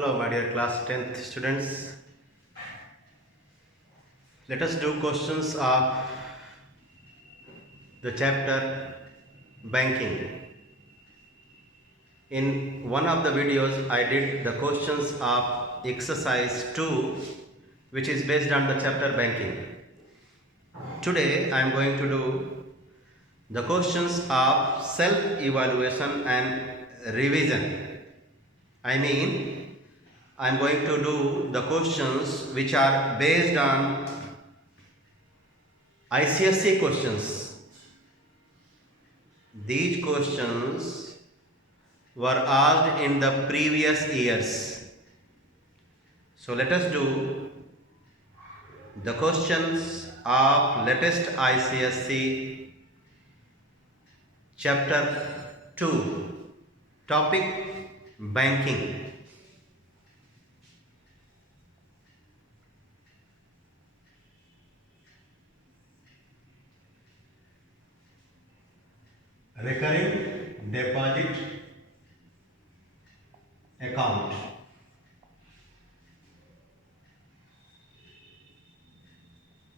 Hello, my dear class 10th students. Let us do questions of the chapter banking. In one of the videos, I did the questions of exercise 2, which is based on the chapter banking. Today, I am going to do the questions of self-evaluation and revision. I mean, I am going to do the questions which are based on ICSE questions. These questions were asked in the previous years. So let us do the questions of latest ICSE chapter 2, topic banking. Recurring deposit account.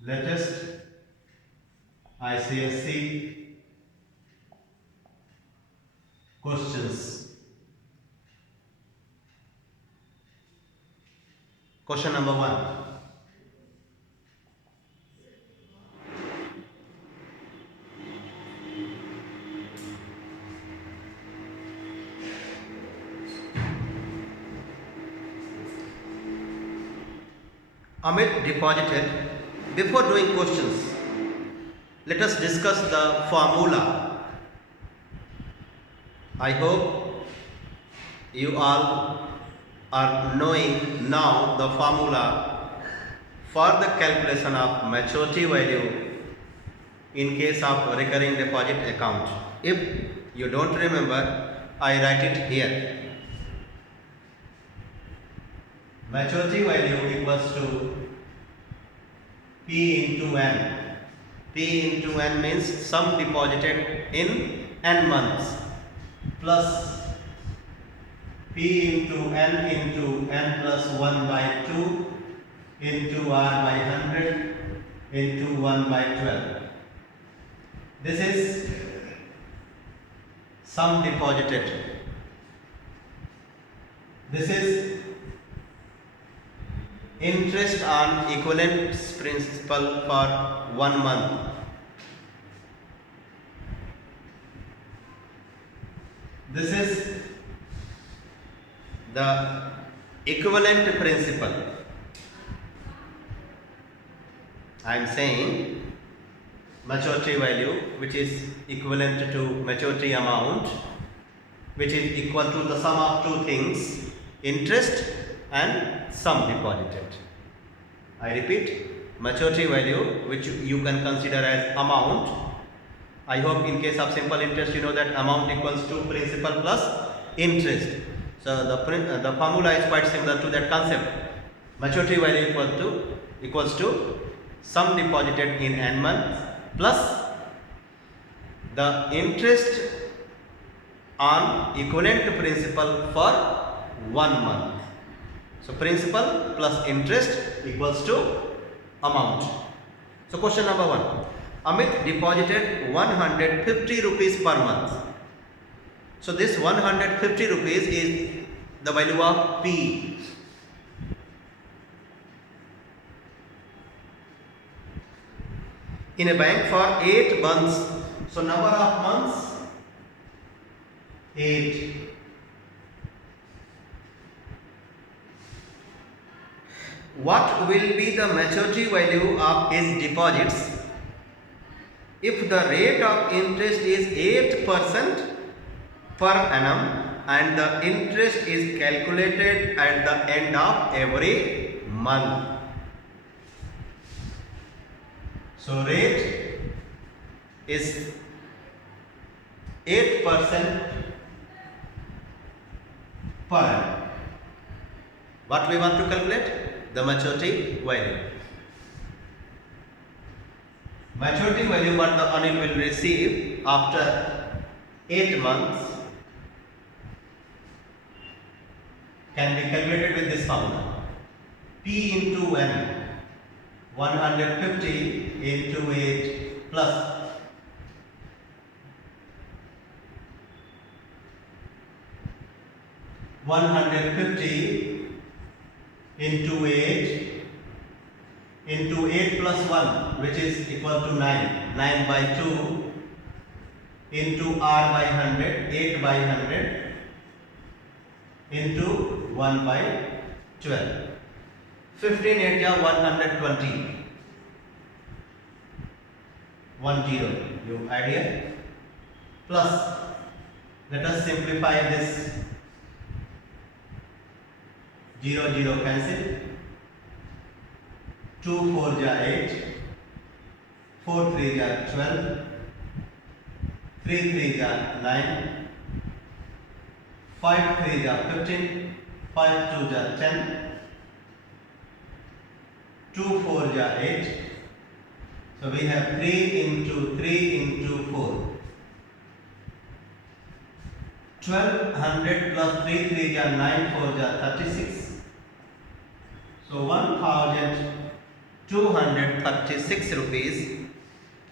Latest ICSE questions. Question number 1. Amit deposited. Before doing questions, let us discuss the formula. I hope you all are knowing now the formula for the calculation of maturity value in case of recurring deposit account. If you don't remember, I write it here. Maturity value equals to P into N. P into N means sum deposited in N months plus P into N plus 1 by 2 into R by 100 into 1 by 12. This is sum deposited. This is interest on equivalent principal for 1 month. This is the equivalent principal. I am saying maturity value, which is equivalent to maturity amount, which is equal to the sum of two things, interest and sum deposited. I repeat, maturity value, which you can consider as amount. I hope in case of simple interest, you know that amount equals to principal plus interest. So the formula is quite similar to that concept. Maturity value equals to sum deposited in N months plus the interest on equivalent principal for 1 month. So principal plus interest equals to amount. So question number 1. Amit deposited 150 rupees per month. So this 150 rupees is the value of P. In a bank for 8 months. So number of months 8. What will be the maturity value of his deposits if the rate of interest is 8% per annum and the interest is calculated at the end of every month? So rate is 8% per annum. What we want to calculate? The maturity value. Maturity value what the Anil will receive after 8 months can be calculated with this formula. P into N, 150 into 8 plus 150 into 8 into 8 plus 1, which is equal to 9. 9 by 2 into R by 100, 8 by 100 into 1 by 12. 15 8 ja 120. 10. You add here. Plus, let us simplify this. 0 0 cancel. 2 4 ja 8. 4 3 ja 12. 3 3 ja 9. 5 3 ja 15. 5 2 ja 10. 2 4 ja 8. So we have 3 into 3 into 4. 1200 plus 3 3 ja 9 4 ja 36. So 1236 rupees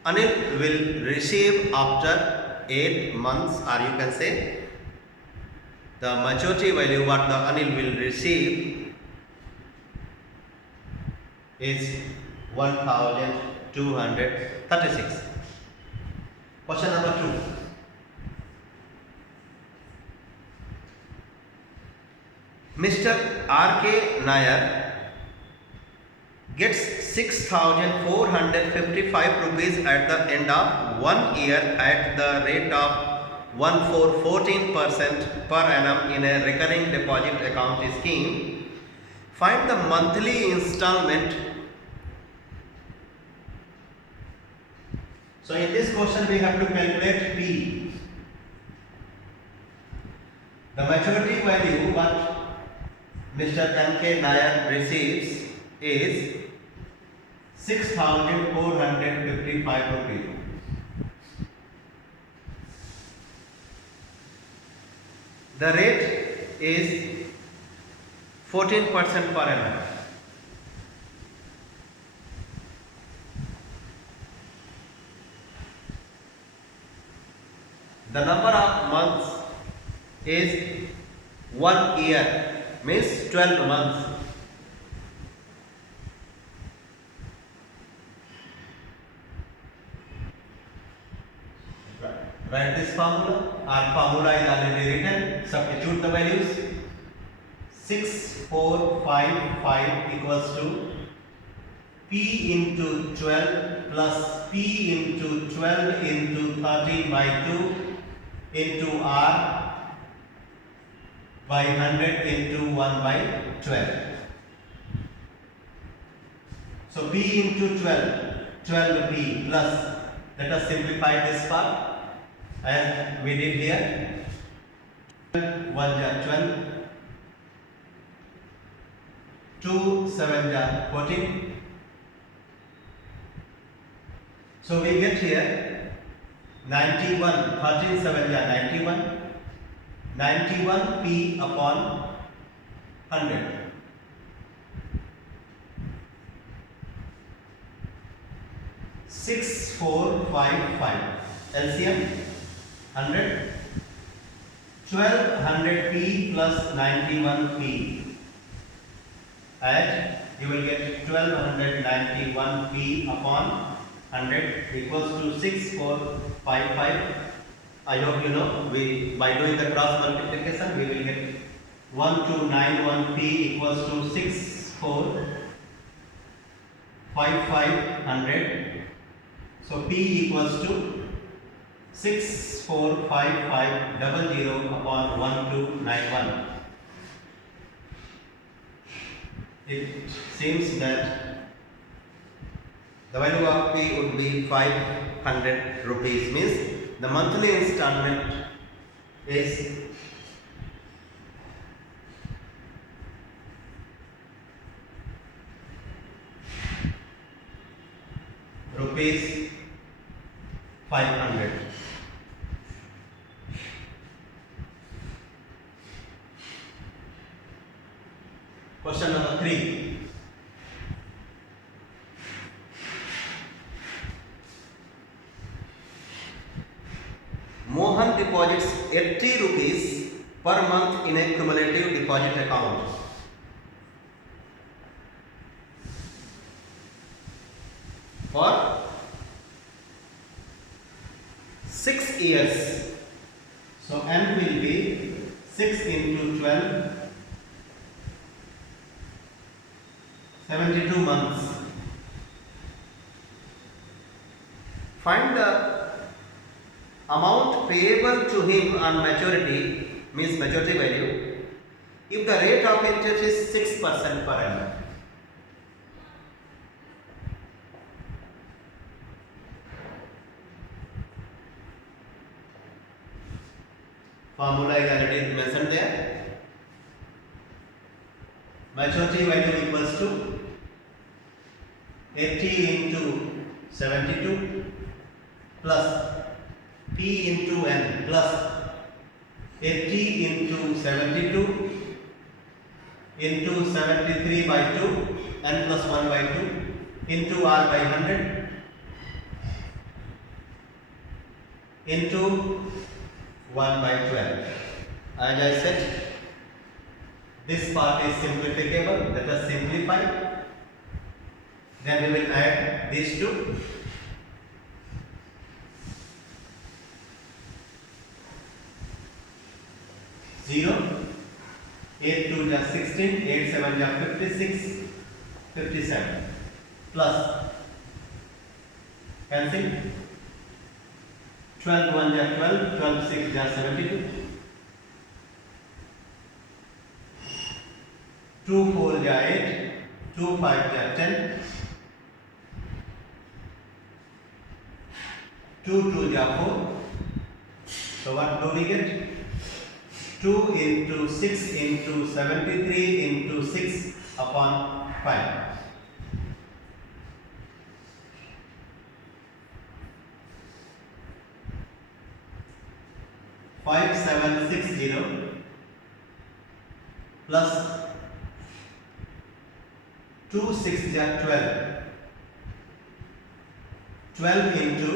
Anil will receive after 8 months, or you can say the maturity value what the Anil will receive is 1236. Question number 2. Mr. R.K. Nair gets 6,455 rupees at the end of 1 year at the rate of 14% per annum in a recurring deposit account scheme. Find the monthly installment. So in this question we have to calculate P. The maturity value what Mr. M.K. Nair receives is 6,455 rupees. The rate is 14% per annum. The number of months is 1 year, means 12 months. Write this formula. Our formula is already written. Substitute the values. 6455 equals to P into 12 plus P into 12 into 13 by 2 into R by 100 into 1 by 12. So P into 12, 12P plus, let us simplify this part as we did here. 1 ja 12, 2 7 ja 14. So we get here 91, 13 7 ja 91. 91p upon 100. Six, 4, 5, 5. LCM 100. 1200p plus 91p. Add, you will get 1291p upon 100 equals to 6455. I hope you know, by doing the cross multiplication we will get 1291p equals to 645500. So p equals to 645500 upon 1291. It seems that the value of p would be 500 rupees, means the monthly installment is rupees 500. Question number 3. Mohan deposits 80 rupees per month in a cumulative deposit account. For 6 years. So M will be 6 into 12, 72 months. Find the amount payable to him on maturity, means maturity value, if the rate of interest is 6% per annum. Formula is already mentioned there. Maturity value equals to 80 into 72 plus P into N plus 80 into 72 into 73 by 2 N plus 1 by 2 into R by 100 into 1 by 12. As I said, this part is simplificable. Let us simplify. Then we will add these two. 0, 8 2 is 16, 8 7 is 56, 57 plus cancel, 12 1 is 12, 12 6 is 72, 2 4 is 8, 2 5 is 10, 2 2 is 4. So what do we get? 2 into 6 into 73 into 6 upon 5. 5760 plus 2 6 is 12. 12 into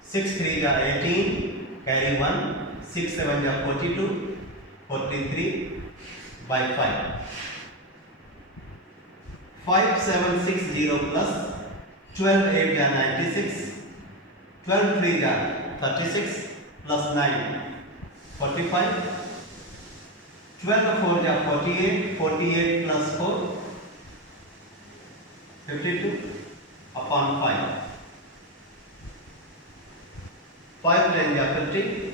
6 3 is 18, carry 1. 6 7 is 42, 43 by 5. 5760 plus 12 8 is 96, 12 3 is 36 plus 9 45, 12 4 is 48, 48 plus 4 52 upon 5. 5 10 is 50,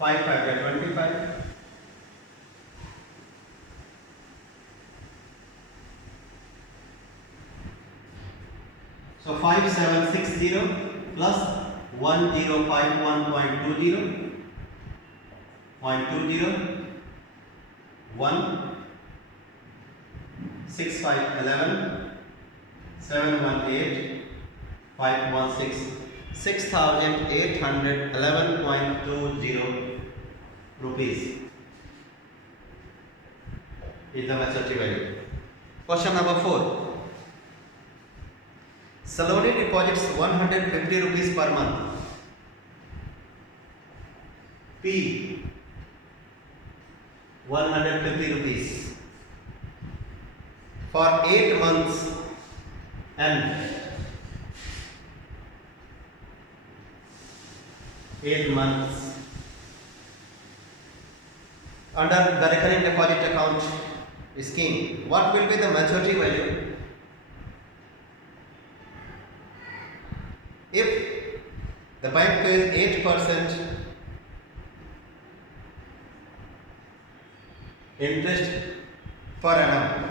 5 5 is 25. So 5760 plus 1051.20, 1 6 5 11, 7 1 8, 5 1 6, 6811.20 rupees is the maturity value. Question number 4. Saloni deposits 150 rupees per month. P 150 rupees for 8 months and 8 months under the recurring deposit account scheme. What will be the maturity value if the bank pays 8% interest per annum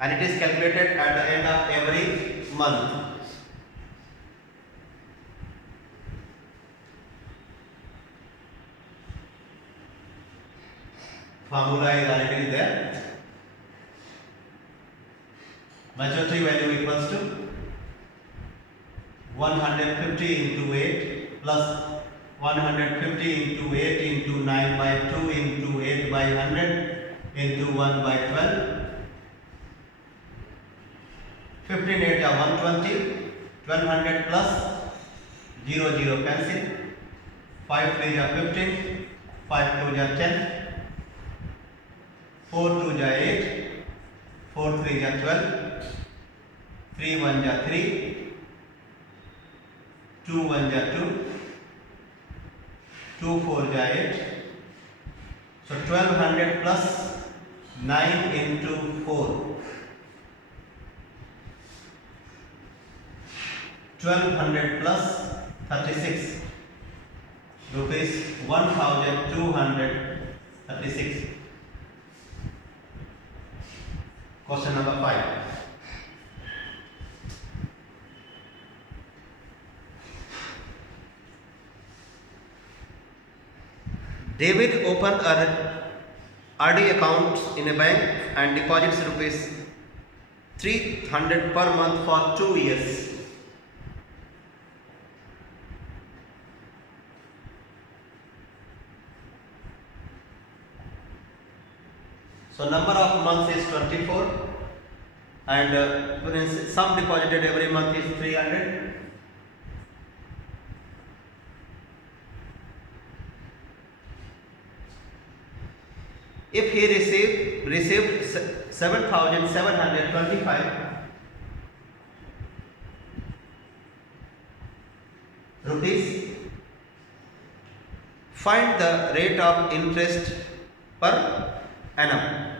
and it is calculated at the end of every month? Formula is already there. Maturity value equals to 150 into 8 plus 150 into 8 into 9 by 2 into 8 by 100 into 1 by 12. 15 8 are 120. 1200 plus 0 0 cancel. 5 3 are 15. 5 2 are 10. 4 2 are 8. 4 3 are 12. 3 1 are 3. 2 1 are 2. 2 4 are 8. So 1200 plus 9 into 4. 1200 plus 36 rupees 1236. Question number 5. David opened a RD account in a bank and deposits rupees 300 per month for 2 years. So number of months is 24 and sum deposited every month is 300. If he received 7,725 rupees, find the rate of interest per annum.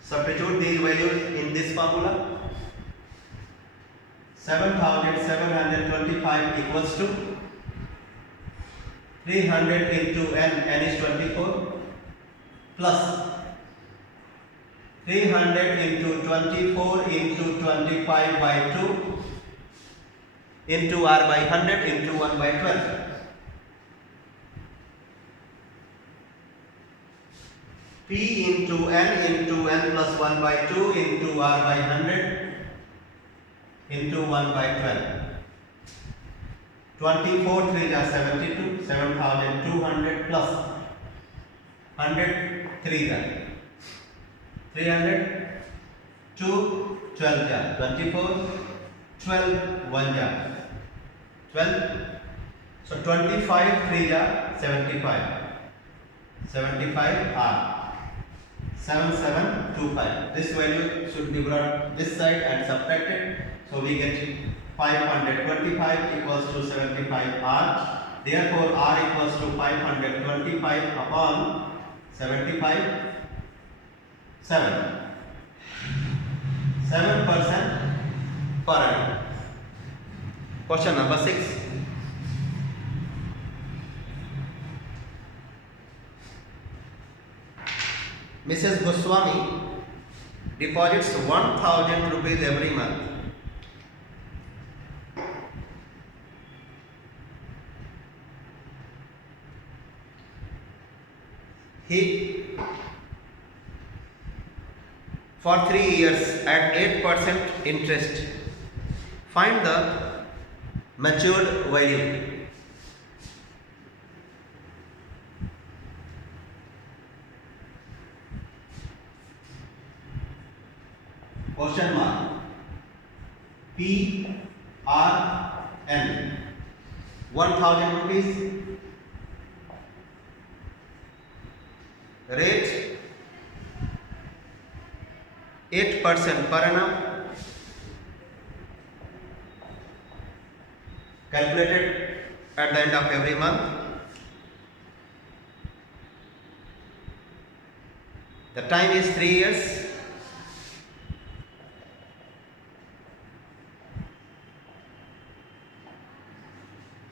Substitute these values in this formula. 7,725 equals to 300 into n is 24, plus 300 into 24 into 25 by 2 into r by 100 into 1 by 12. P into n plus 1 by 2 into r by 100 into 1 by 12. 24 3 are 72, 7,200 plus 100 3 are 300, 2 12 are 24, 12 1 are 12. So 25 3 are 75, 75 are 7725. This value should be brought this side and subtracted. So we get 525 equals to 75 r. Therefore r equals to 525 upon 75. 7% per annum. Question number 6. Mrs. Goswami deposits 1,000 rupees every month. He for 3 years at 8% interest. Find the matured value. Question mark. P R N 1,000 rupees. Rate 8% per annum. Calculated at the end of every month. The time is 3 years.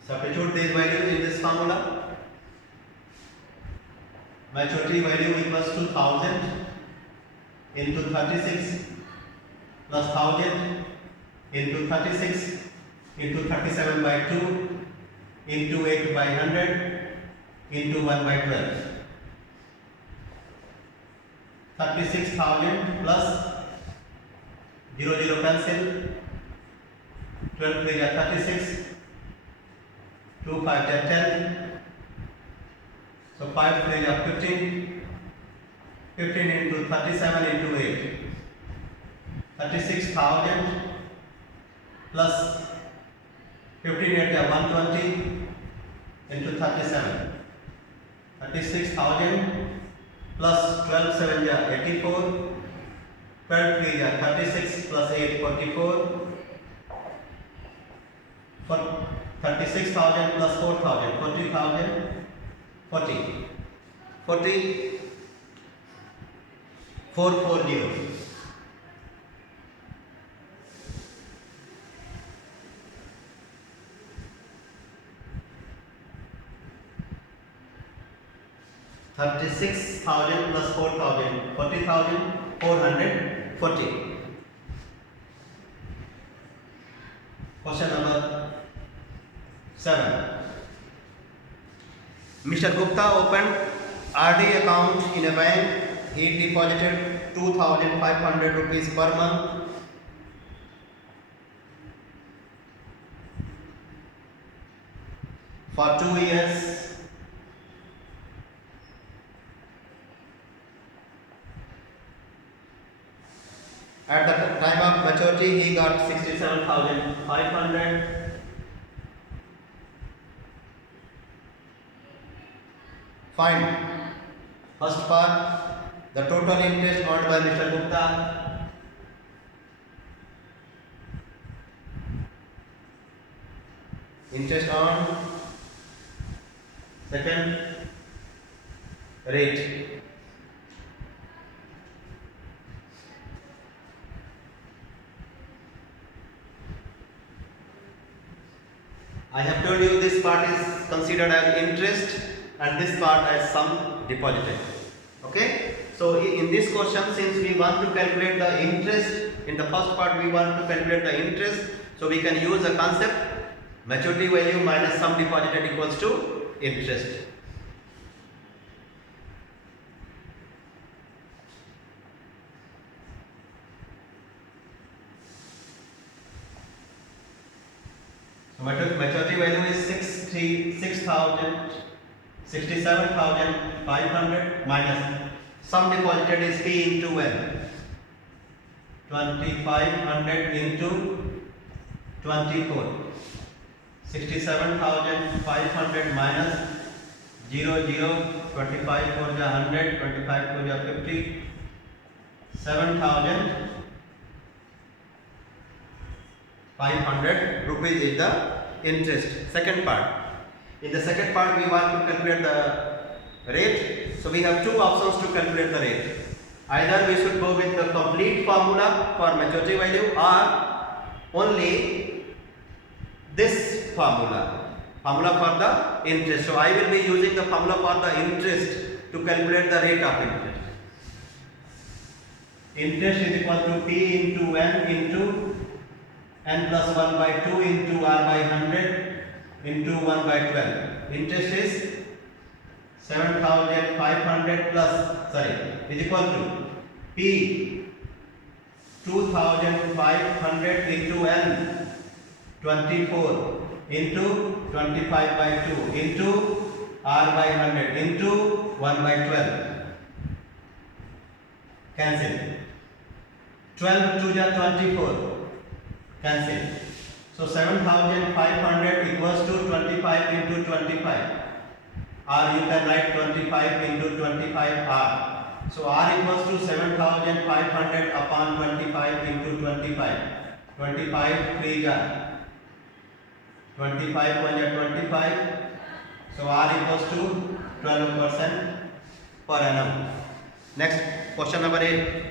Substitute these values in this formula. Maturity value equals to 1000 into 36 plus 1000 into 36 into 37 by 2 into 8 by 100 into 1 by 12. 36,000 plus 0 0 cancel. 12 3 are 36. 2 5 are 10. So 5 3 are 15. 15 into 37 into 8. 36,000 plus 15 8 are 120 into 37. 36,000 plus 12 7 are 84. 12 3 are 36 plus 8 44. For 36,000 plus 4,000 40,000 40 40 440. $36,000 plus 4,000 40,440. Question number 7. Mr. Gupta opened RD account in a bank. He deposited 2,500 rupees per month. For 2 years. At the time of maturity, he got 67,500. Find first part, the total interest earned by Mr. Gupta. Interest earned. Second, rate. I have told you this part is considered as interest and this part as sum deposited. Okay? So in this question, since we want to calculate the interest, in the first part we want to calculate the interest, so we can use the concept maturity value minus sum deposited equals to interest. So maturity value is 67,500 minus sum deposited is P into N. 2,500 into 24. 67,500 minus 0 25 for the 100, 25 for the 50. 7,500 rupees is the interest. Second part. In the second part, we want to calculate the rate. So we have two options to calculate the rate. Either we should go with the complete formula for maturity value or only this formula for the interest. So I will be using the formula for the interest to calculate the rate of interest. Interest is equal to P into N into N plus 1 by 2 into R by 100 into 1 by 12. Interest is 7,500 plus, is equal to P 2,500 into N 24 into 25 by 2 into R by 100 into 1 by 12. Cancel. 12 to the 24. Cancel. So 7,500 equals to 25 into 25. Or you can write 25 into 25 R. So R equals to 7,500 upon 25 into 25. 25 3 are 25 1 is 25. So R equals to 12% per annum. Next, question number 8.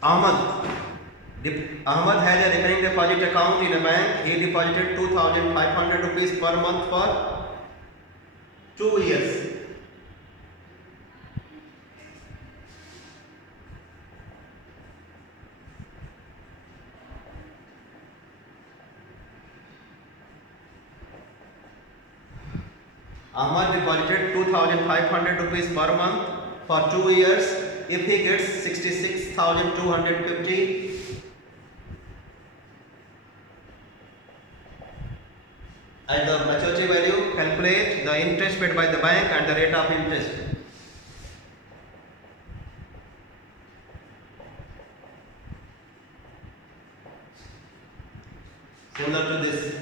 Ahmad has a recurring deposit account in a bank. He deposited 2,500 rupees per month for 2 years. Ahmad deposited 2,500 rupees per month for 2 years. If he gets 66,250, At the maturity value, calculate the interest paid by the bank and the rate of interest. Similar to this.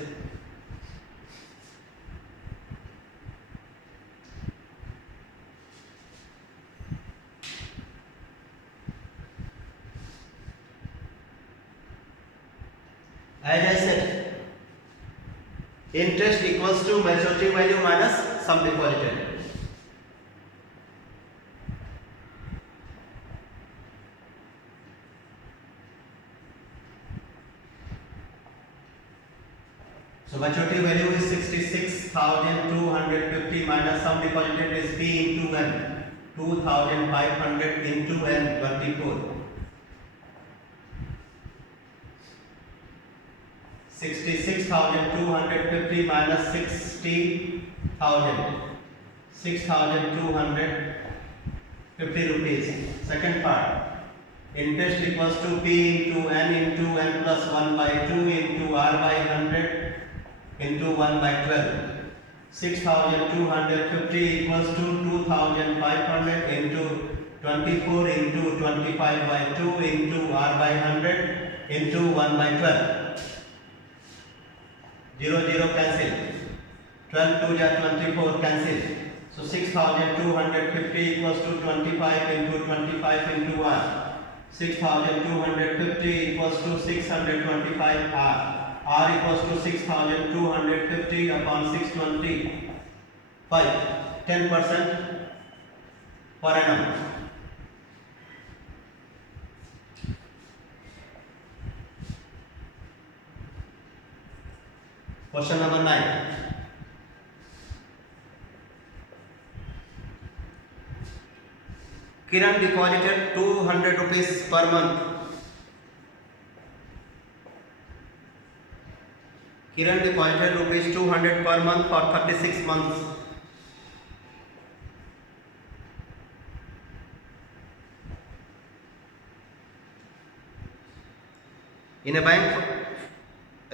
As I said, interest equals to maturity value minus sum deposited. So maturity value is 66,250 minus sum deposited is P into N, 2,500 into N 24. 66,250 minus 60,000, 6,250 rupees. Second part, interest equals to P into N plus 1 by 2 into R by 100 into 1 by 12. 6,250 equals to 2,500 into 24 into 25 by 2 into R by 100 into 1 by 12. 0 0 cancel. 12 2 ja 24 cancel. So 6,250 equals to 25 into 25 into R. 6,250 equals to 625 R. R equals to 6,250 upon 625. 10% per annum. Question number 9. Kiran deposited 200 rupees per month. Kiran deposited rupees 200 per month for 36 months. In a bank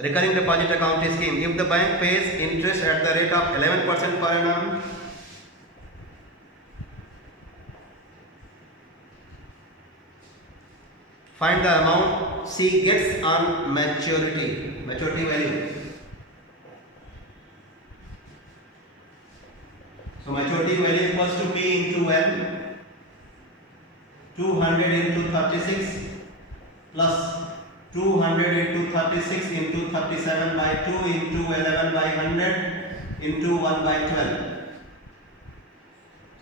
recurring deposit account scheme, if the bank pays interest at the rate of 11% per annum, find the amount C gets on maturity value. So maturity value equals to P into N, 200 into 36 plus 200 into 36 into 37 by 2 into 11 by 100 into 1 by 12.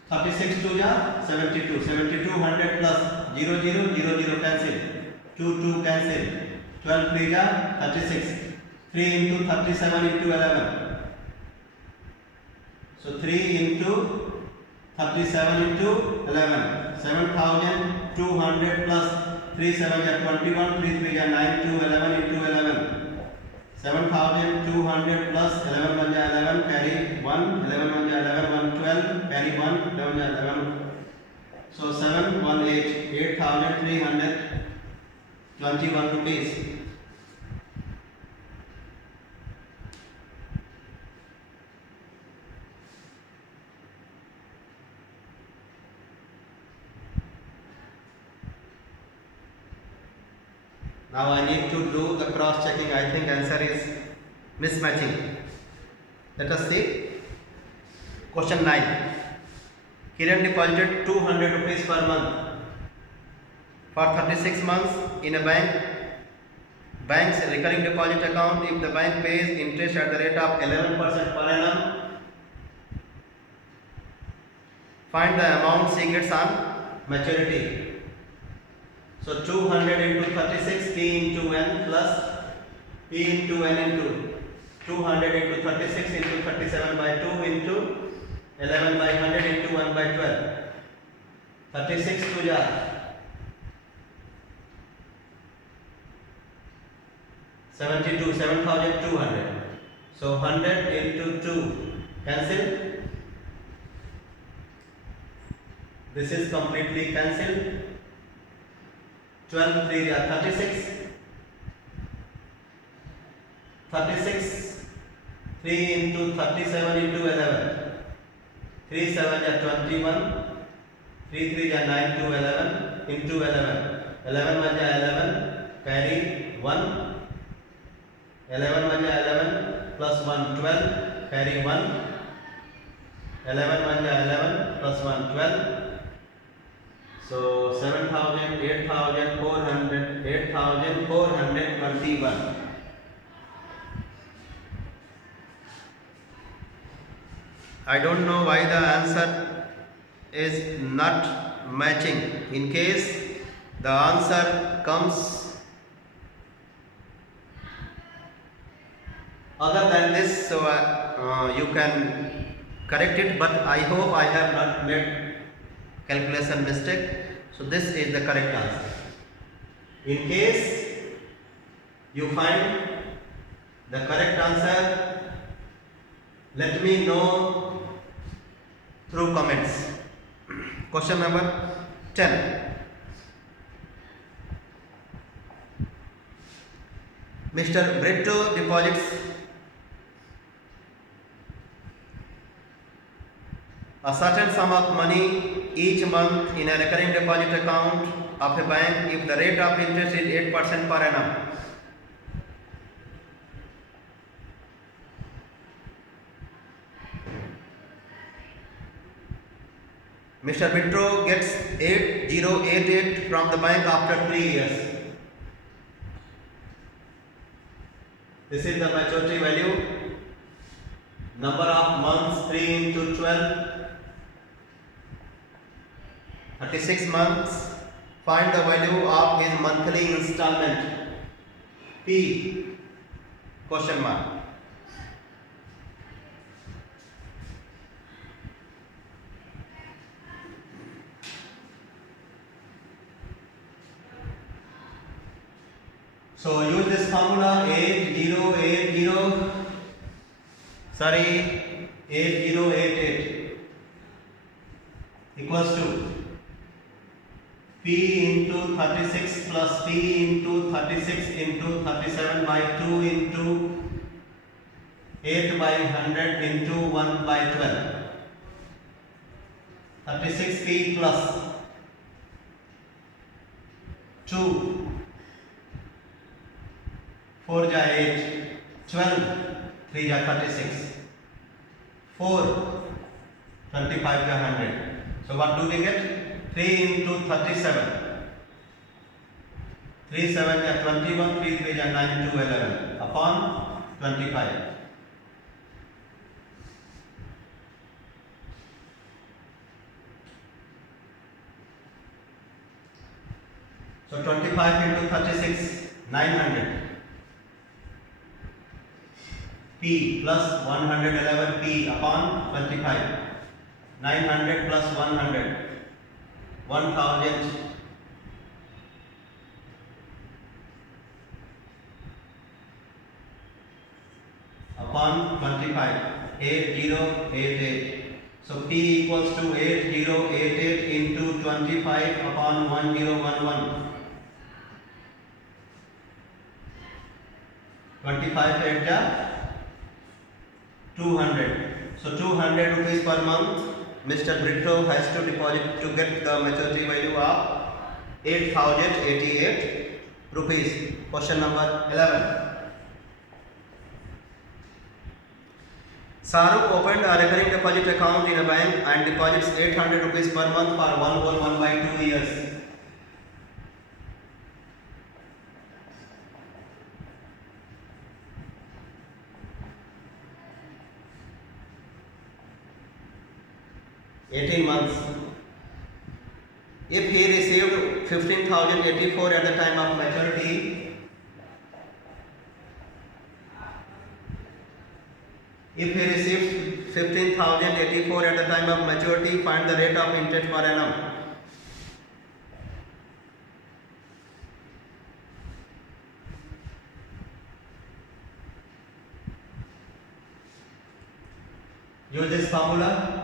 36 2 ja 72. 7200 plus 0 0 0 0 cancel. 2 2 cancel. 12 3 ja 36. 3 into 37 into 11. So 3 into 37 into 11. 7,200 plus 3 7 ja 21, 3 3 ja 9 2 11 into 11. 7,200 plus 11 1 ja 11 carry 1, 11 1 ja 11 1 12 carry 1, 11 ja 11. So 7 1 8, 8,321 rupees. Now I need to do the cross checking. I think answer is mismatching. Let us see. Question 9. Kiran deposited 200 rupees per month for 36 months in a bank's recurring deposit account. If the bank pays interest at the rate of 11% per annum, find the amount C gets on maturity. So 200 into 36 P into N plus P into N into 200 into 36 into 37 by 2 into 11 by 100 into 1 by 12. 36 2 ja 72, 7,200. So 100 into 2 cancel. This is completely cancelled. 12 3 ja 36. 36 3 3 into 37 into 11. 3 7 are 21. 3 3 are 9 to 11 into 11. 11 1 are 11. Carry 1. 11 1 are 11 plus 1 12. Carry 1. 11 1 are 11 plus 1 12. So 7,000, 8,400, 8,421. I don't know why the answer is not matching. In case the answer comes other than this, so you can correct it, but I hope I have not made calculation mistake. So this is the correct answer. In case you find the correct answer, let me know through comments. Question number 10. Mr. Brito deposits a certain sum of money each month in a recurring deposit account of a bank if the rate of interest is 8% per annum. Mr. Brito gets 8088 from the bank after 3 years. This is the maturity value. Number of months 3 into 12. 36 months. Find the value of his monthly installment. P question mark. So use this formula 8088 equals to P into 36 plus P into 36 into 37 by 2 into 8 by 100 into 1 by 12. 36P plus 2 4 ja 8, 12, 3 ja 36, 4, 25 ja 100. So what do we get? 3 into 37. 3 7 ja 21, 3 3 ja 9 to 11 upon 25. So 25 into 36, 900. P plus 111 P upon 25. 900 plus 100. 1000. Upon 25. 8088. So P equals to 8088 into 25 upon 1011. 25 8 ja 200. So 200 rupees per month Mr. Brito has to deposit to get the maturity value of 8088 rupees. Question number 11. Saruk opened a recurring deposit account in a bank and deposits 800 rupees per month for 1 whole 1 by 2 years. Months. If he received 15,084 at the time of maturity, at the time of maturity, find the rate of interest per annum. Use this formula.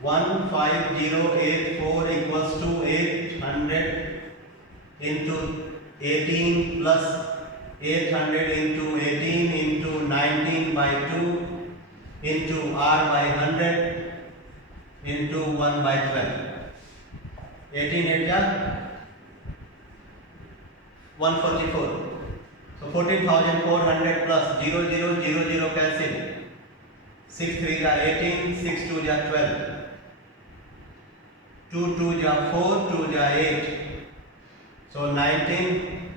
15084 equals to 800 into 18 plus 800 into 18 into 19 by 2 into r by 100 into 1 by 12. 18 8 144. So 14,400 plus 0 0 0 0 cancel. 6 3 18, 6 2 12. 2 2 4, 2 8. So 19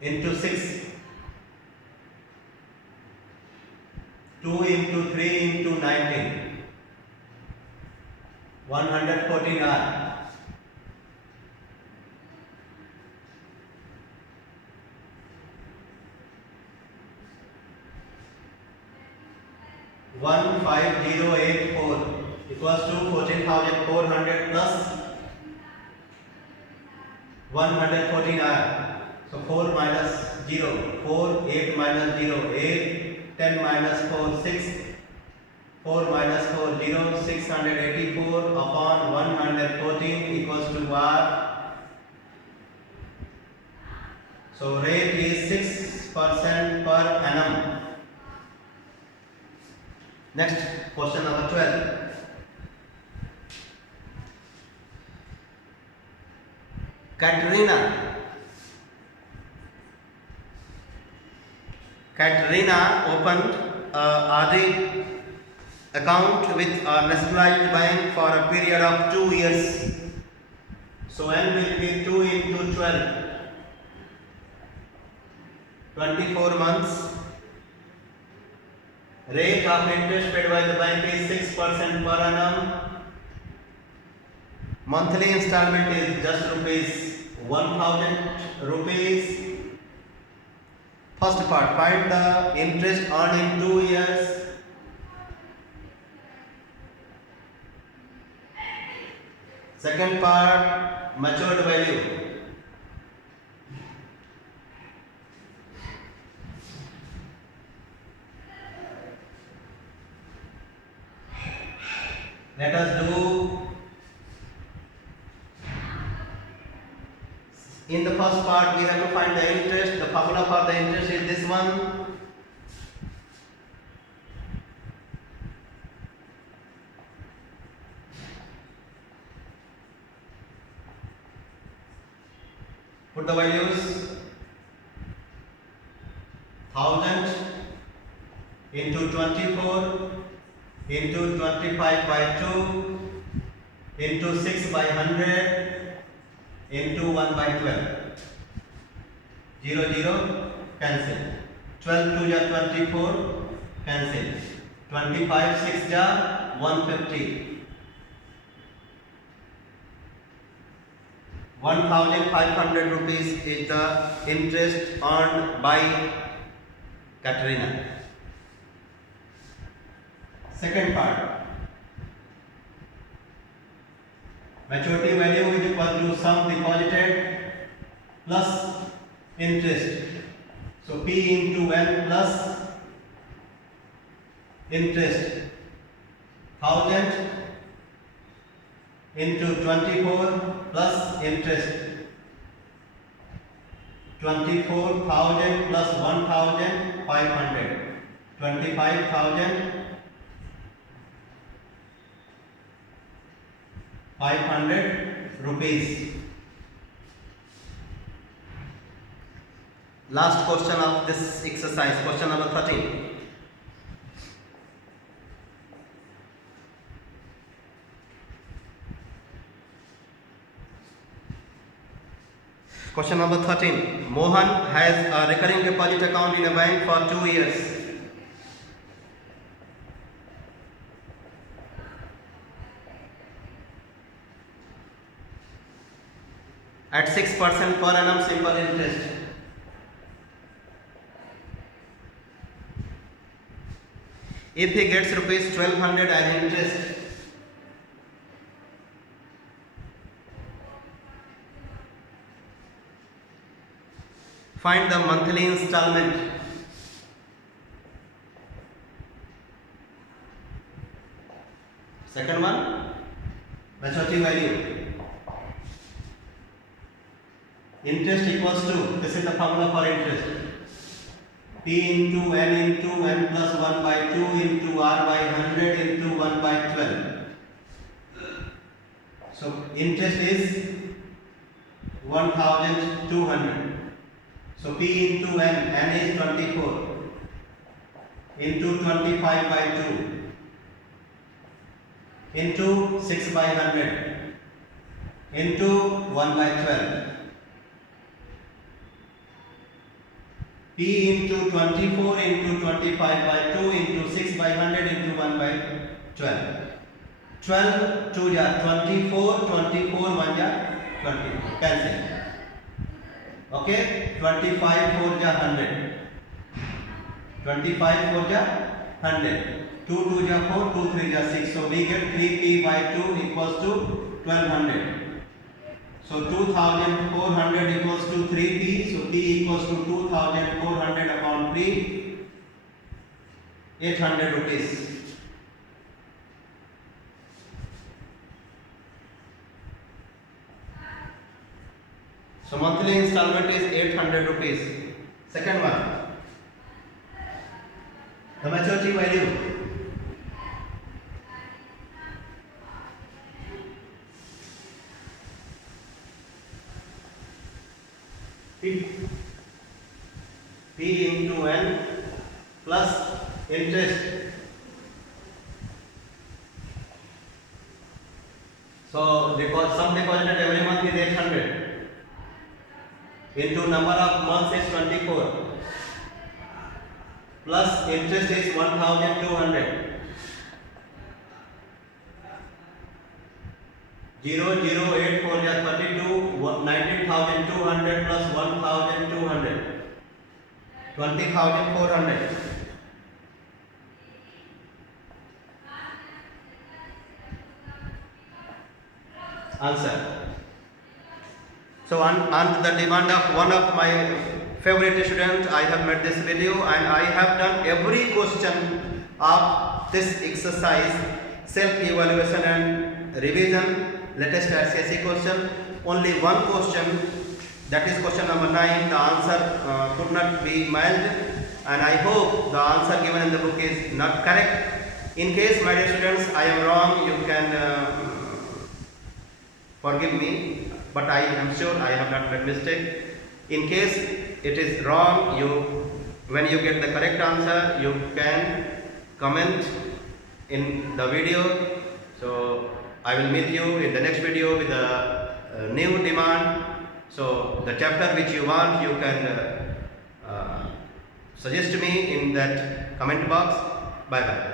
into 6. 2 into 3 into 19. 114 r. 15084 equals to 14,400 plus 114 r. So 4 minus 0, 4, 8 minus 0, 8, 10 minus 4, 6, 4 minus 4, 0, 684 upon 114 equals to r. So rate is 6% per annum. Next, question number 12. Katrina opened a RD account with a nationalized bank for a period of 2 years. So n will be 2 into 12, 24 months. Rate of interest paid by the bank is 6% per annum. Monthly installment is just rupees 1000 rupees. First part, find the interest earned in 2 years. Second part, matured value. Let us do. In the first part, we have to find the interest. The formula for the interest is this one. Put the values. 1000 into 24 into 25 by 2 into 6 by 100 into 1 by 12. 0 0 cancel. 12 2 ja 24 cancel. 25 6 ja 150. 1,500 rupees is the interest earned by Katrina. Second part, maturity value is equal to sum deposited plus interest. So P into N plus interest. 1000 into 24 plus interest. 24,000 plus 1,500. 25,500 rupees. Last question of this exercise, question number 13. Question number 13. Mohan has a recurring deposit account in a bank for 2 years. At 6% per annum simple interest. If he gets rupees 1200 as interest, find the monthly installment. Second one, maturity value. Interest equals to, this is the formula for interest. P into n plus 1 by 2 into R by 100 into 1 by 12. So interest is 1200. So P into n is 24 into 25 by 2 into 6 by 100 into 1 by 12. P into 24 into 25 by 2 into 6 by 100 into 1 by 12. 12 2 ja 24, 24 1 ja 24. Cancel. Okay, 25 4 ja 100. 25 4 ja 100. 2 2 ja 4, 2 3 ja 6. So we get 3p by 2 equals to 1200. So 2400 equals to 3p. So p equals to 2400 upon 3, 800 rupees. So monthly installment is 800 rupees. Second one, the maturity value. P into n plus interest. So sum deposited every month is 800 into number of months is 24 plus interest is 1200. 0084 या 32, 19,200 plus 1,200, 20,400. Answer. So on the demand of one of my favorite students, I have made this video and I have done every question of this exercise, self-evaluation and revision, latest SSC question. Only one question, that is question number 9, the answer could not be mailed, and I hope the answer given in the book is not correct. In case, my dear students, I am wrong, you can forgive me, but I am sure I have not made mistake. In case it is wrong, when you get the correct answer, you can comment in the video. So I will meet you in the next video with a new demand. So the chapter which you want, you can suggest me in that comment box. Bye bye.